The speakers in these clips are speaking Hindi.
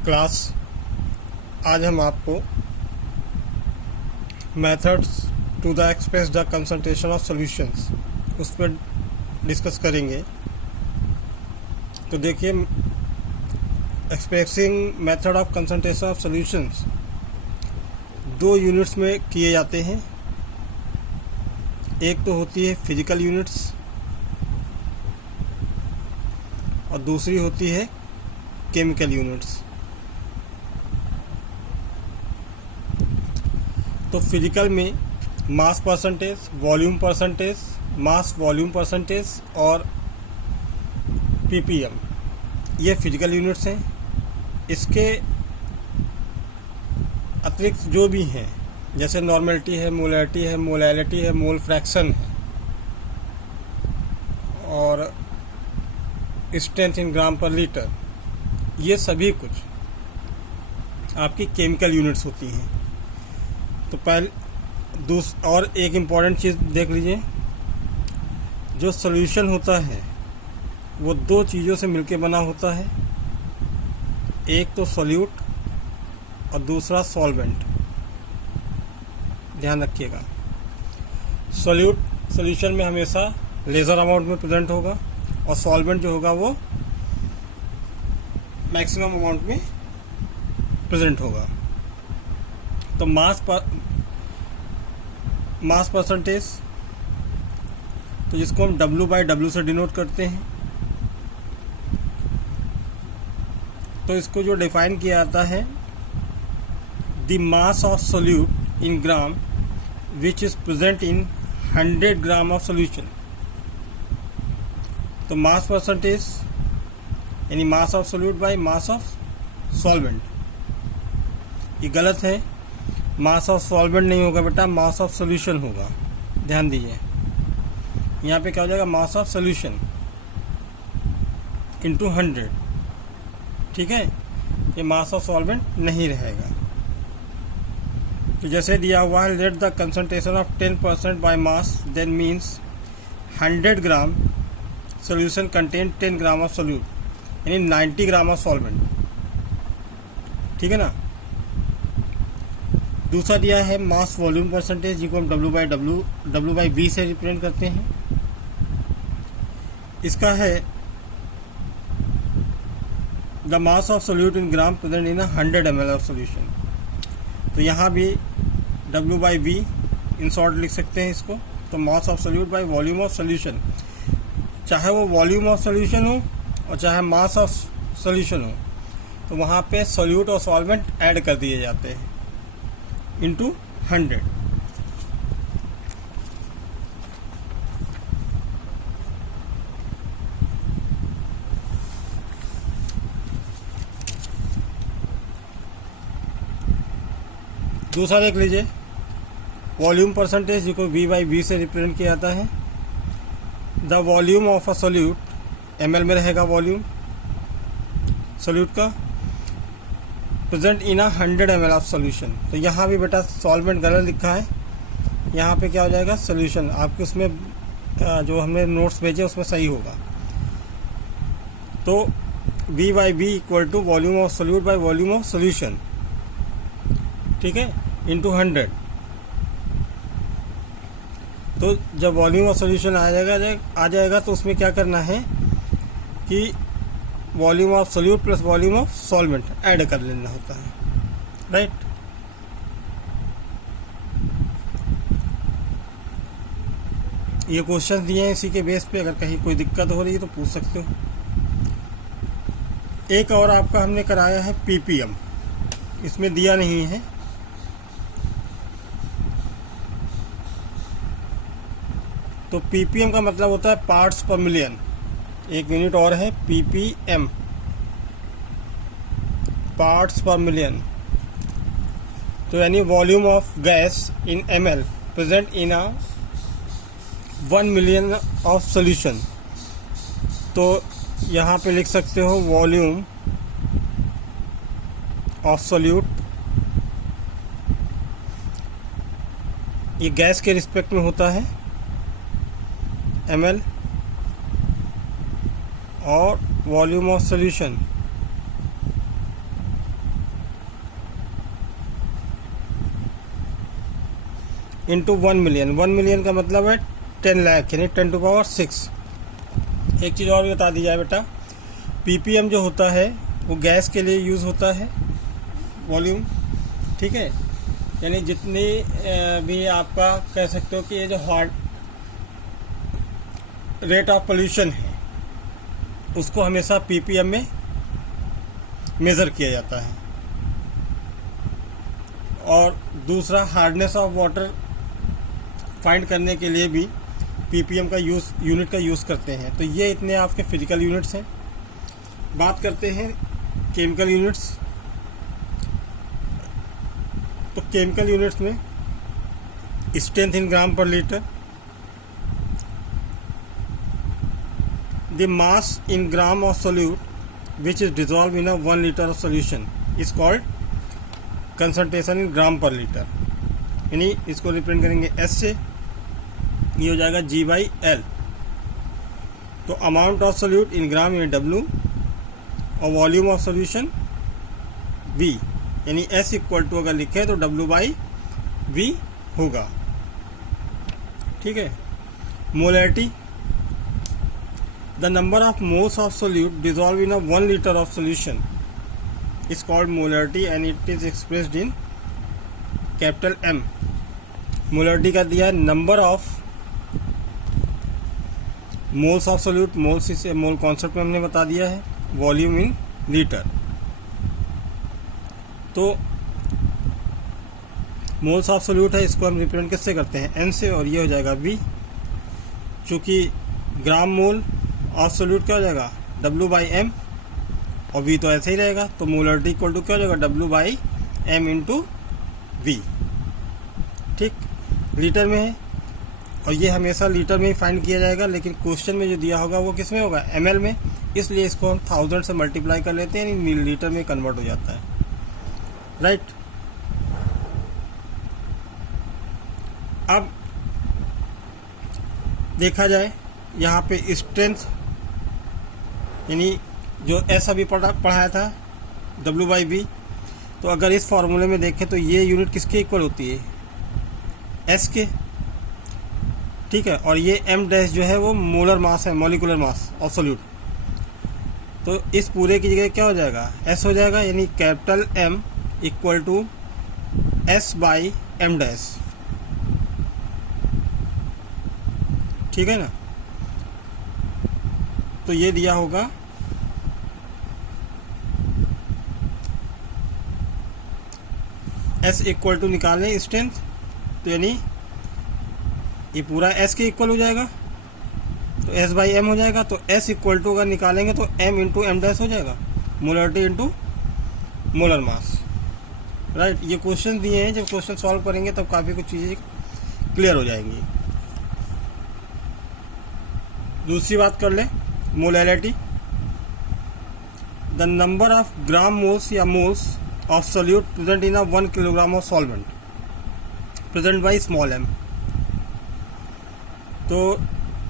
क्लास। आज हम आपको methods to the express the concentration of solutions उस पर डिस्कस करेंगे। तो देखिए, expressing method of concentration of solutions दो यूनिट्स में किए जाते हैं। एक तो होती है फिजिकल यूनिट्स और दूसरी होती है केमिकल यूनिट्स। तो फिजिकल में mass percentage, volume percentage, mass volume percentage और पीपीएम, ये फिजिकल यूनिट्स हैं। इसके अतिरिक्त जो भी हैं, जैसे नॉर्मेलिटी है, मोलैरिटी है, मोलैलिटी है, मोल फ्रैक्शन है और strength in gram per litre, ये सभी कुछ आपकी केमिकल यूनिट्स होती हैं। तो पहले और एक इम्पॉर्टेंट चीज़ देख लीजिए, जो सॉल्यूशन होता है वो दो चीज़ों से मिलके बना होता है। एक तो सॉल्यूट और दूसरा सॉल्वेंट। ध्यान रखिएगा, सॉल्यूशन में हमेशा लेज़र अमाउंट में प्रेजेंट होगा और सॉल्वेंट जो होगा वो मैक्सिमम अमाउंट में प्रेजेंट होगा। तो मास परसेंटेज, तो जिसको हम W/W से डिनोट करते हैं, तो इसको जो डिफाइन किया जाता है, the mass of solute in gram which is present in 100 gram of solution. तो मास परसेंटेज यानी मास of solute by mass of solvent, ये गलत है। मास ऑफ सॉल्वेंट नहीं होगा बेटा, मास ऑफ सोल्यूशन होगा। ध्यान दीजिए, यहाँ पे क्या हो जाएगा, मास ऑफ सोल्यूशन इंटू 100। ठीक है, ये मास ऑफ सॉल्वेंट नहीं रहेगा। तो जैसे दिया हुआ है, let the concentration of 10% by mass then means 100 gram solution contain 10 gram of solute, यानी 90 ग्राम ऑफ सॉल्वेंट। ठीक है ना। दूसरा दिया है मास वॉल्यूम परसेंटेज, जिसको हम W/V से रिप्रेजेंट करते हैं। इसका है the mass of solute in gram present in 100 ml of solution. तो यहाँ भी W/V इन शॉर्ट लिख सकते हैं इसको। तो मास of solute by volume of solution, चाहे वो वॉल्यूम ऑफ सोल्यूशन हो और चाहे मास ऑफ सोल्यूशन हो, तो वहाँ पे सोल्यूट और सॉल्वेंट ऐड कर दिए जाते हैं इंटू 100। दूसरा देख लीजिए, वॉल्यूम परसेंटेज, जिसको V/V से रिप्रेजेंट किया जाता है। The volume of a solute, ml में रहेगा वॉल्यूम सोल्यूट का, present in 100 ml of solution. तो यहाँ भी बेटा सॉल्वेंट गलत लिखा है, यहाँ पे क्या हो जाएगा, सोल्यूशन। आपके उसमें जो हमने नोट्स भेजे उसमें सही होगा। तो V/V equal to volume of solute by volume of solution, ठीक है, इंटू 100। तो जब वॉल्यूम ऑफ सोल्यूशन आ जाएगा तो उसमें क्या करना है कि volume of solute plus volume of solvent add कर लेना होता है, राइट। ये क्वेश्चन दिए हैं, इसी के बेस पे अगर कहीं कोई दिक्कत हो रही है तो पूछ सकते हो। एक और आपका हमने कराया है पीपीएम, इसमें दिया नहीं है। तो पीपीएम का मतलब होता है पार्ट्स पर मिलियन। एक यूनिट और है पीपीएम, पार्ट्स पर मिलियन। तो यानी volume of gas in ml present in 1 million of solution. तो यहाँ पे लिख सकते हो वॉल्यूम ऑफ सोल्यूट, ये गैस के रिस्पेक्ट में होता है ml, और volume of solution into 1 million. 1 million का मतलब है 10 लाख यानी 10⁻6। एक चीज़ और भी बता दी जाए बेटा, ppm जो होता है वो गैस के लिए यूज़ होता है वॉल्यूम, ठीक है। यानी जितनी भी आपका कह सकते हो कि ये जो हार्ड रेट ऑफ पोल्यूशन है उसको हमेशा ppm में मेज़र किया जाता है। और दूसरा हार्डनेस ऑफ वाटर फाइंड करने के लिए भी ppm का यूनिट का यूज़ करते हैं। तो ये इतने आपके फिजिकल यूनिट्स हैं। बात करते हैं केमिकल यूनिट्स। तो केमिकल यूनिट्स में strength in gram per litre, the mass in gram of solute which is dissolve in 1 litre of solution is called concentration in gram per litre. यानी इसको रिप्रेजेंट करेंगे S से, ये हो जाएगा G/L। तो अमाउंट ऑफ सोल्यूट इन ग्राम यानी W और वॉल्यूम ऑफ सोल्यूशन V, यानी S इक्वल टू अगर लिखे तो W/V होगा, ठीक है। Molarity, the number of moles of solute dissolve in 1 litre of solution is called molarity and it is expressed in capital M। Molarity का दिया है number of moles of solute, moles इसे मोल कॉन्सेप्ट में हमने बता दिया है, वॉल्यूम इन लीटर। तो मोल्स ऑफ सोल्यूट है, इसको हम रिप्रेजेंट किससे करते हैं N से, और ये हो जाएगा V। चूँकि ग्राम मोल ऑफ सोल्यूट क्या हो जाएगा W/M और V तो ऐसे ही रहेगा, तो मोलैरिटी इक्वल टू क्या हो जाएगा W/M इंटू V, ठीक। लीटर में है और ये हमेशा लीटर में ही फाइंड किया जाएगा, लेकिन क्वेश्चन में जो दिया होगा वो किस में होगा ml में, इसलिए इसको हम 1000 से मल्टीप्लाई कर लेते हैं, यानी लीटर में कन्वर्ट हो जाता है, राइट। अब देखा जाए यहाँ पे स्ट्रेंथ, यानी जो S अभी पढ़ाया था W/V, तो अगर इस फॉर्मूले में देखें तो ये यूनिट किसके इक्वल होती है S के, ठीक है। और ये M डैश जो है वो मोलर मास है, मॉलिक्यूलर मास ऑफ सोल्यूट। तो इस पूरे की जगह क्या हो जाएगा S हो जाएगा, यानी capital M equal to S/M dash, ठीक है ना। तो ये दिया होगा S इक्वल टू निकालें स्ट्रेंथ, तो यानी ये पूरा S के इक्वल हो जाएगा, तो S/M हो जाएगा। तो S इक्वल टू अगर निकालेंगे तो M इंटू M डैश हो जाएगा, molarity into molar mass, right. ये क्वेश्चन दिए हैं, जब क्वेश्चन सॉल्व करेंगे तब काफ़ी कुछ चीज़ें क्लियर हो जाएंगी। दूसरी बात कर ले, molarity, the number of gram moles या moles of solute present in 1 kilogram of solvent present by small m। तो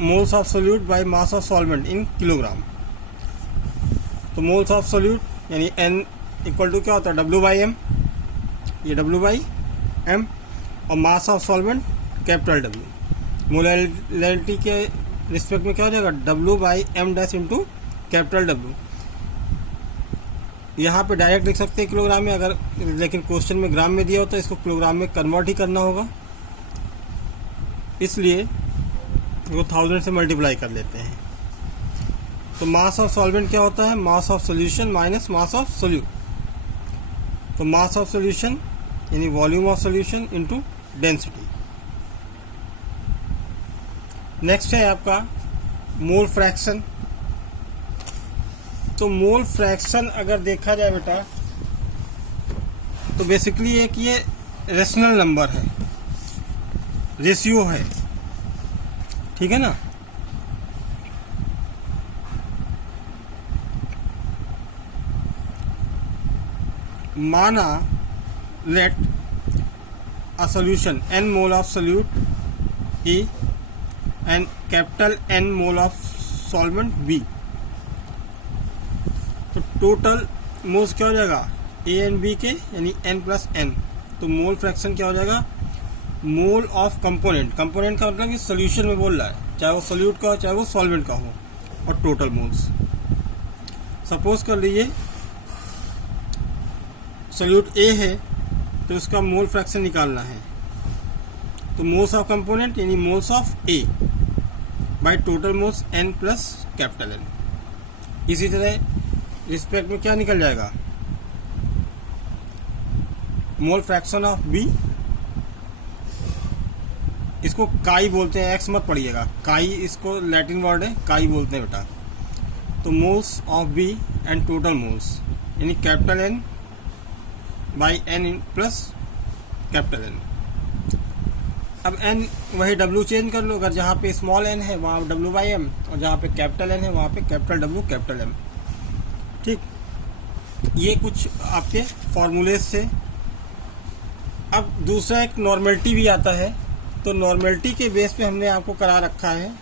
moles of solute by mass of solvent in kilogram. तो मोल्स ऑफ सोल्यूट यानी N इक्वल टू क्या होता है W/M, ये W/M, और mass of solvent capital W। Molarity के रिस्पेक्ट में क्या हो जाएगा W/M dash into capital W। यहाँ पे डायरेक्ट लिख सकते हैं किलोग्राम में, अगर लेकिन क्वेश्चन में ग्राम में दिया हो तो इसको किलोग्राम में कन्वर्ट ही करना होगा, इसलिए वो 1000 से मल्टीप्लाई कर लेते हैं। तो मास ऑफ सॉल्वेंट क्या होता है, mass of solution minus mass of solute. तो मास ऑफ सॉल्यूशन यानी volume of solution into density. Next है आपका मोल फ्रैक्शन। तो मोल फ्रैक्शन अगर देखा जाए बेटा तो बेसिकली एक ये रेशनल नंबर है, रेशियो है, ठीक है ना। माना late a solution n mole of solute E and capital N mole of solvent B। तो टोटल मोल्स क्या हो जाएगा A एंड B के, यानी N प्लस N। तो मोल फ्रैक्शन क्या हो जाएगा मोल ऑफ कंपोनेंट, कंपोनेंट का मतलब कि सोल्यूशन में बोल रहा है, चाहे वो सोल्यूट का हो चाहे वो सॉल्वेंट का हो, और टोटल मोल्स। सपोज कर लीजिए सोल्यूट ए है तो उसका मोल फ्रैक्शन निकालना है, तो मोल्स ऑफ कंपोनेंट यानी moles of A by total moles n plus capital N। इसी तरह रिस्पेक्ट में क्या निकल जाएगा, मोल फ्रैक्शन ऑफ बी, इसको काई बोलते हैं, एक्स मत पढ़िएगा, काई इसको लैटिन वर्ड है, काई बोलते हैं बेटा। तो moles of B and total moles यानी capital N by N plus capital N। अब n वही W चेंज कर लो, अगर जहाँ पे स्मॉल n है वहाँ W बाई M, और जहाँ पे कैपिटल N है वहाँ पे कैपिटल W कैपिटल M। ठीक, ये कुछ आपके फॉर्मूले से। अब दूसरा एक नॉर्मेलिटी भी आता है, तो नॉर्मेलिटी के बेस पे हमने आपको करा रखा है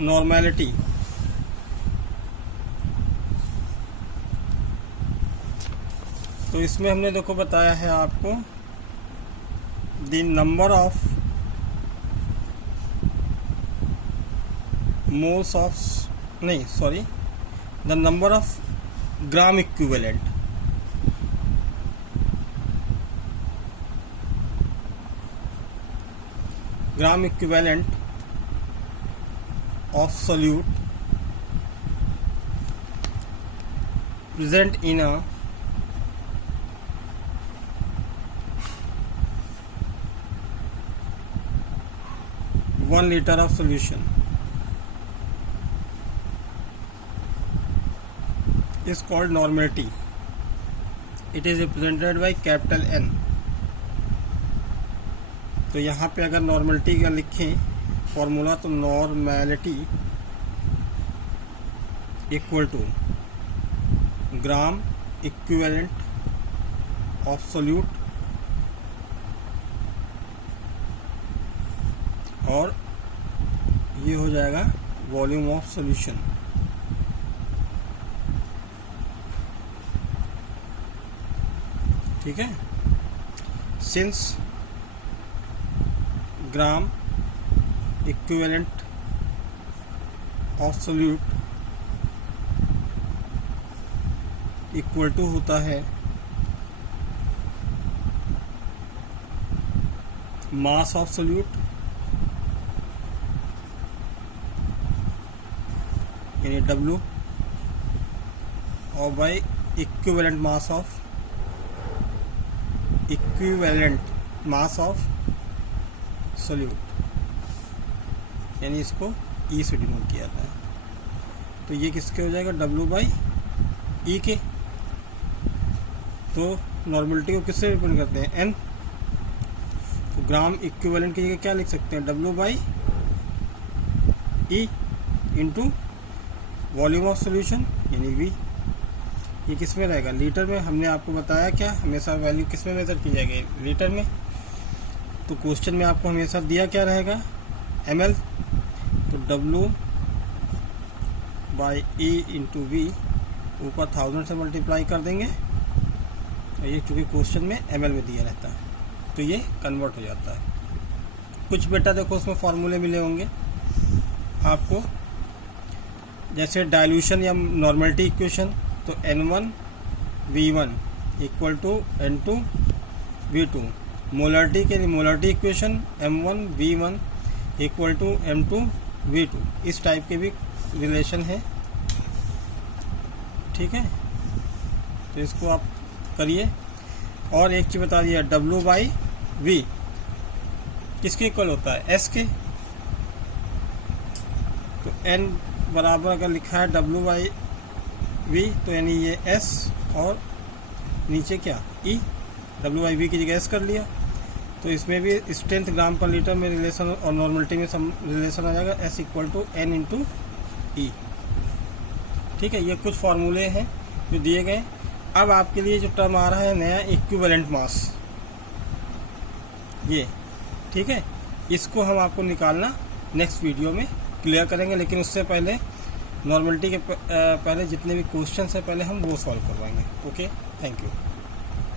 नॉर्मेलिटी। तो इसमें हमने देखो बताया है आपको the number of moles of नहीं sorry the number of gram equivalent, gram equivalent of solute present in a 1 liter of solution is called normality. It is represented by capital N। तो यहाँ पे अगर नॉर्मेलिटी का लिखें फॉर्मूला, तो normality equal to gram equivalent of solute और ये हो जाएगा वॉल्यूम ऑफ सॉल्यूशन। ठीक है, since gram equivalent of solute equal to होता है मास ऑफ सोल्यूट यानी W और by equivalent mass of solute, यानी इसको E से डिनोट किया जाता है। तो ये किसके हो जाएगा, W बाई E के। तो नॉर्मेलिटी को किससे रिप्रेजेंट करते हैं, N। तो ग्राम इक्विवेलेंट की जगह क्या लिख सकते हैं, W by E into volume of solution यानी V। ये किस में रहेगा, लीटर में। हमने आपको बताया क्या, हमेशा वैल्यू किस में मेजर की जाएगी, लीटर में। तो क्वेश्चन में आपको हमेशा दिया क्या रहेगा, ml। तो W by E into V ऊपर 1000 से मल्टीप्लाई कर देंगे, और ये चूँकि क्वेश्चन में ml में दिया रहता है तो ये कन्वर्ट हो जाता है। कुछ बेटा देखो उसमें फॉर्मूले मिले होंगे आपको, जैसे डाइल्यूशन या नॉर्मेलिटी इक्वेशन, तो N1 V1 equal to N2 V2। Molarity के लिए molarity equation M1 V1 equal to M2 V2। इस टाइप के भी रिलेशन है। ठीक है, तो इसको आप करिए। और एक चीज़ बता दिया, W बाई V किसके इक्वल होता है, S के। तो N बराबर अगर लिखा है W बाई V, तो यानी ये S और नीचे क्या E, W बाई V की जगह S कर लिया। तो इसमें भी स्ट्रेंथ ग्राम पर लीटर में रिलेशन और नॉर्मलिटी में रिलेशन आ जाएगा, S equal to N into E। ठीक है, ये कुछ फार्मूले हैं जो दिए गए। अब आपके लिए जो टर्म आ रहा है नया, इक्विवेलेंट मास, ये ठीक है, इसको हम आपको निकालना नेक्स्ट वीडियो में क्लियर करेंगे। लेकिन उससे पहले नॉर्मलिटी के पहले जितने भी क्वेश्चन है पहले हम वो सॉल्व करवाएंगे। Okay, thank you.